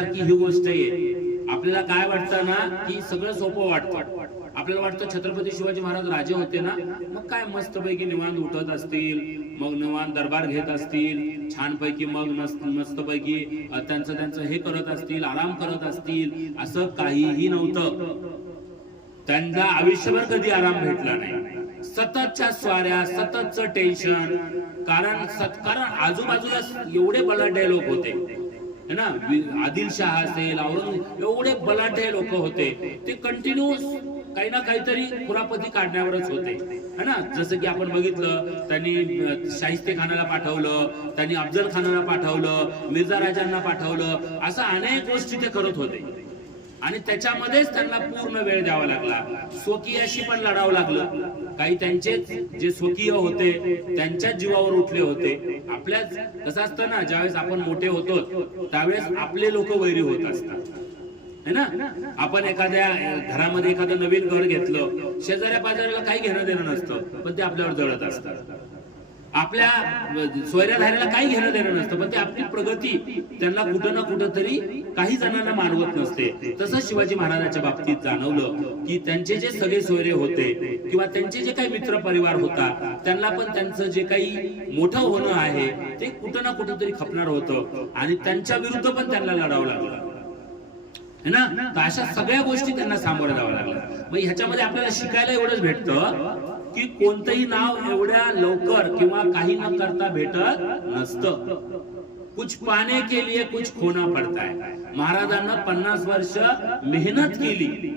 सारखी ही गोष्ट आहे. आपल्याला काय वाटतं ना की सगळं सोपं वाटतं. आपल्याला वाटतं छत्रपती शिवाजी महाराज राजे होते ना, मग काय मस्तपैकी निवांत उठत असतील, मग निवांत दरबार घेत असतील, छानपैकी मग मस्तपैकी त्यांचं हे करत असतील, आराम करत असतील. असं काहीही नव्हतं. त्यांना आयुष्यभर कधी आराम भेटला नाही. सततच्या स्वाऱ्या, सततचं टेन्शन. कारण आजूबाजूला एवढे बलाढ्य लोक होते है ना, आदिलशाह असेल, औरंगजेब, एवढे बलाढ्य लोक होते. ते कंटिन्यूस काही ना काहीतरी खुरापती काढण्यावरच होते है ना. जसं की आपण बघितलं, त्यांनी शाहिस्ते खानाला पाठवलं, त्यांनी अफजल खानाला पाठवलं, मिर्झा राजांना पाठवलं, असं अनेक गोष्टी ते करत होते. आणि त्याच्यामध्येच त्यांना पूर्ण वेळ द्यावा लागला. स्वकीयाशी पण लढावं लागलं. काही त्यांचे जे स्वकीय होते त्यांच्याच जीवावर उठले होते. आपल्याच कसं असतं ना, ज्यावेळेस आपण मोठे होतो त्यावेळेस आपले लोक वैरी होत असतात है ना. आपण एखाद्या घरामध्ये एखादं नवीन घर घेतलं, शेजाऱ्या पाजाऱ्याला काही घेणं देणं नसतं, पण ते आपल्यावर जळत असतात. आपल्या सोयऱ्याधाऱ्याला काही घेणं देणं नसतं, पण ते आपली प्रगती त्यांना कुठं ना कुठं तरी काही जणांना मानवत नसते. तसं शिवाजी महाराजांच्या बाबतीत जाणवलं की त्यांचे जे सगळे सोयरे होते किंवा त्यांचे जे काही मित्र परिवार होता, त्यांना पण त्यांचं जे काही मोठं होणं आहे ते कुठं ना कुठं तरी खपणार होतं. आणि त्यांच्या विरुद्ध पण त्यांना लढावं लागलं है ना. तर अशा सगळ्या गोष्टी त्यांना सामोरं जावं लागलं. मग ह्याच्यामध्ये आपल्याला शिकायला एवढंच भेटतं की कोणतंही नाव एवढ्या लवकर किंवा काही न करता भेटत नसतं. कुछ पाने के लिए कुछ खोना पड़ता है. महाराजांना 50 वर्ष मेहनत केली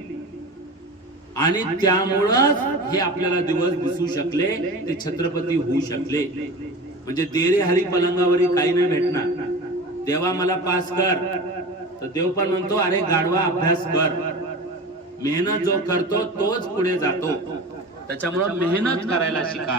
आणि त्यामुळं हे आपल्याला दिवस दिसू शकले, ते छत्रपती होऊ शकले. म्हणजे देरे हरी पलंगावरी काही नाही भेटणार. देवा मला पास कर, तर देव पण म्हणतो अरे गाढवा अभ्यास कर. मेहनत जो करतो तोच पुढे जातो. त्याच्यामुळे मेहनत करायला शिका.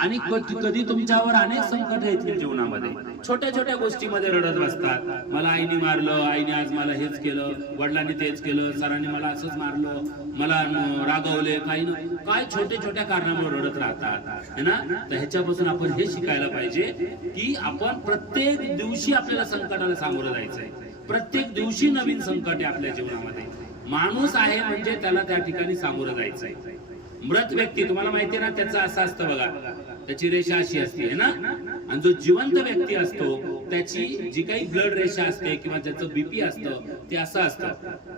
आणि कधी तुमच्यावर अनेक संकट येतील जीवनामध्ये. छोट्या छोट्या गोष्टीमध्ये रडत बसतात. मला आईने मारलं, आईने आज मला हेच केलं, वडिलांनी तेच केलं, सरांनी मला असंच मारलं, मला रागवले, काही काय छोट्या छोट्या कारणामुळे रडत राहतात है ना. तर ह्याच्यापासून आपण हे शिकायला पाहिजे की आपण प्रत्येक दिवशी आपल्याला संकटाला सामोरं जायचंय. प्रत्येक दिवशी नवीन संकट आहे आपल्या जीवनामध्ये. माणूस आहे म्हणजे त्याला त्या ठिकाणी सामोरं जायचंय. मृत व्यक्ती तुम्हाला माहितीये ना, त्याचं असं असतं बघा, त्याची रेषा अशी असते है ना. आणि जो जिवंत व्यक्ती असतो त्याची जी काही ब्लड रेषा असते किंवा ज्याचं बीपी असतं ते असं असतं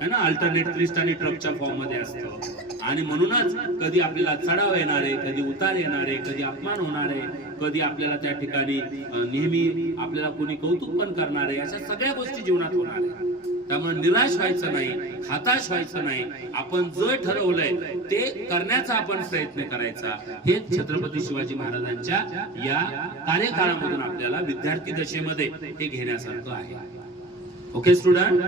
है ना, अल्टरनेट क्रिस्ट आणि ट्रकच्या फॉर्म मध्ये असतं. आणि म्हणूनच कधी आपल्याला चढाव येणारे, कधी उतार येणारे, कधी अपमान होणारे, कधी आपल्याला त्या ठिकाणी नेहमी आपल्याला कोणी कौतुक पण करणारे, अशा सगळ्या गोष्टी जीवनात होणार आहे. त्यामुळे निराश व्हायचं नाही, हताश व्हायचं नाही. आपण जे ठरवलंय ते करण्याचा आपण प्रयत्न करायचा. हे छत्रपती शिवाजी महाराजांच्या या कार्यकाळामधून आपल्याला विद्यार्थी दशेमध्ये हे घेण्यासारखं आहे. Okay student.